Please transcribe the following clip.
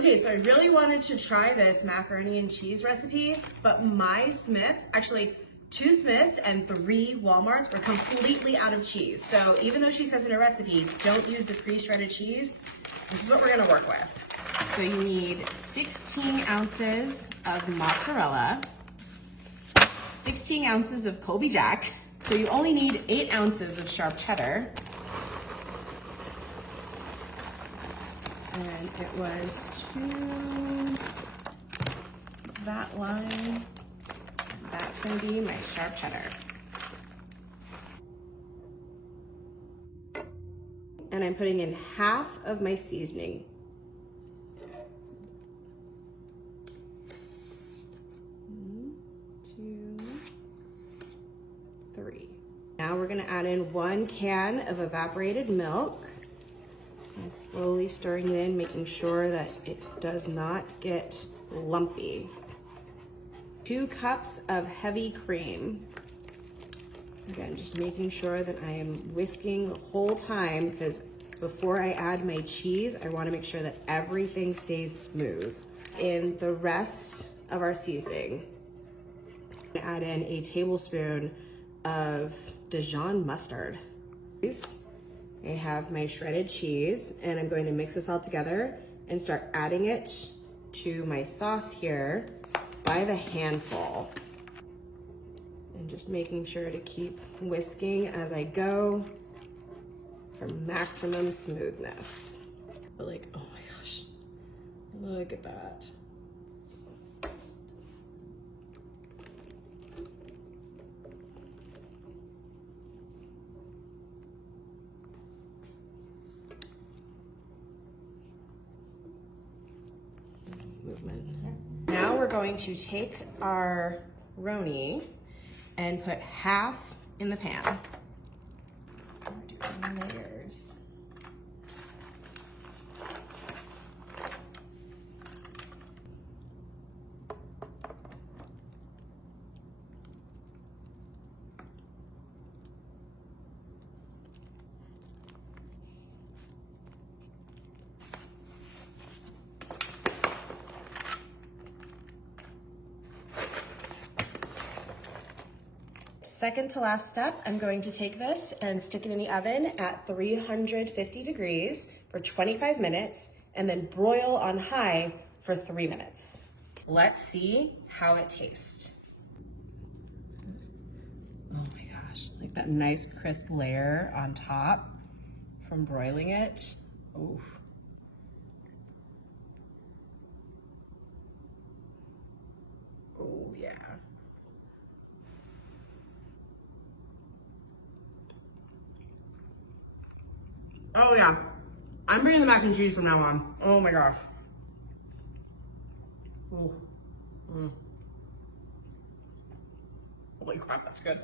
Okay, so I really wanted to try this macaroni and cheese recipe, but my Smiths, actually 2 Smiths and 3 Walmarts were completely out of cheese. So even though she says in her recipe, don't use the pre-shredded cheese, this is what we're gonna work with. So you need 16 ounces of mozzarella, 16 ounces of Colby Jack. So you only need 8 ounces of sharp cheddar. And it was to that line. That's gonna be my sharp cheddar. And I'm putting in half of my seasoning. 1, 2, 3. Now we're gonna add in 1 can of evaporated milk. And slowly stirring it in, making sure that it does not get lumpy. 2 cups of heavy cream. Again, just making sure that I am whisking the whole time, because before I add my cheese, I want to make sure that everything stays smooth. In the rest of our seasoning, I'm gonna add in a tablespoon of Dijon mustard. I have my shredded cheese, and I'm going to mix this all together and start adding it to my sauce here by the handful. And just making sure to keep whisking as I go for maximum smoothness. But like, oh my gosh, look at that. Movement. Now we're going to take our roni and put half in the pan. We're doing layers. Second to last step, I'm going to take this and stick it in the oven at 350 degrees for 25 minutes and then broil on high for 3 minutes. Let's see how it tastes. Oh my gosh, like that nice crisp layer on top from broiling it. Ooh. Oh yeah. Oh yeah, I'm bringing the mac and cheese from now on. Oh my gosh. Ooh. Mm. Holy crap, that's good.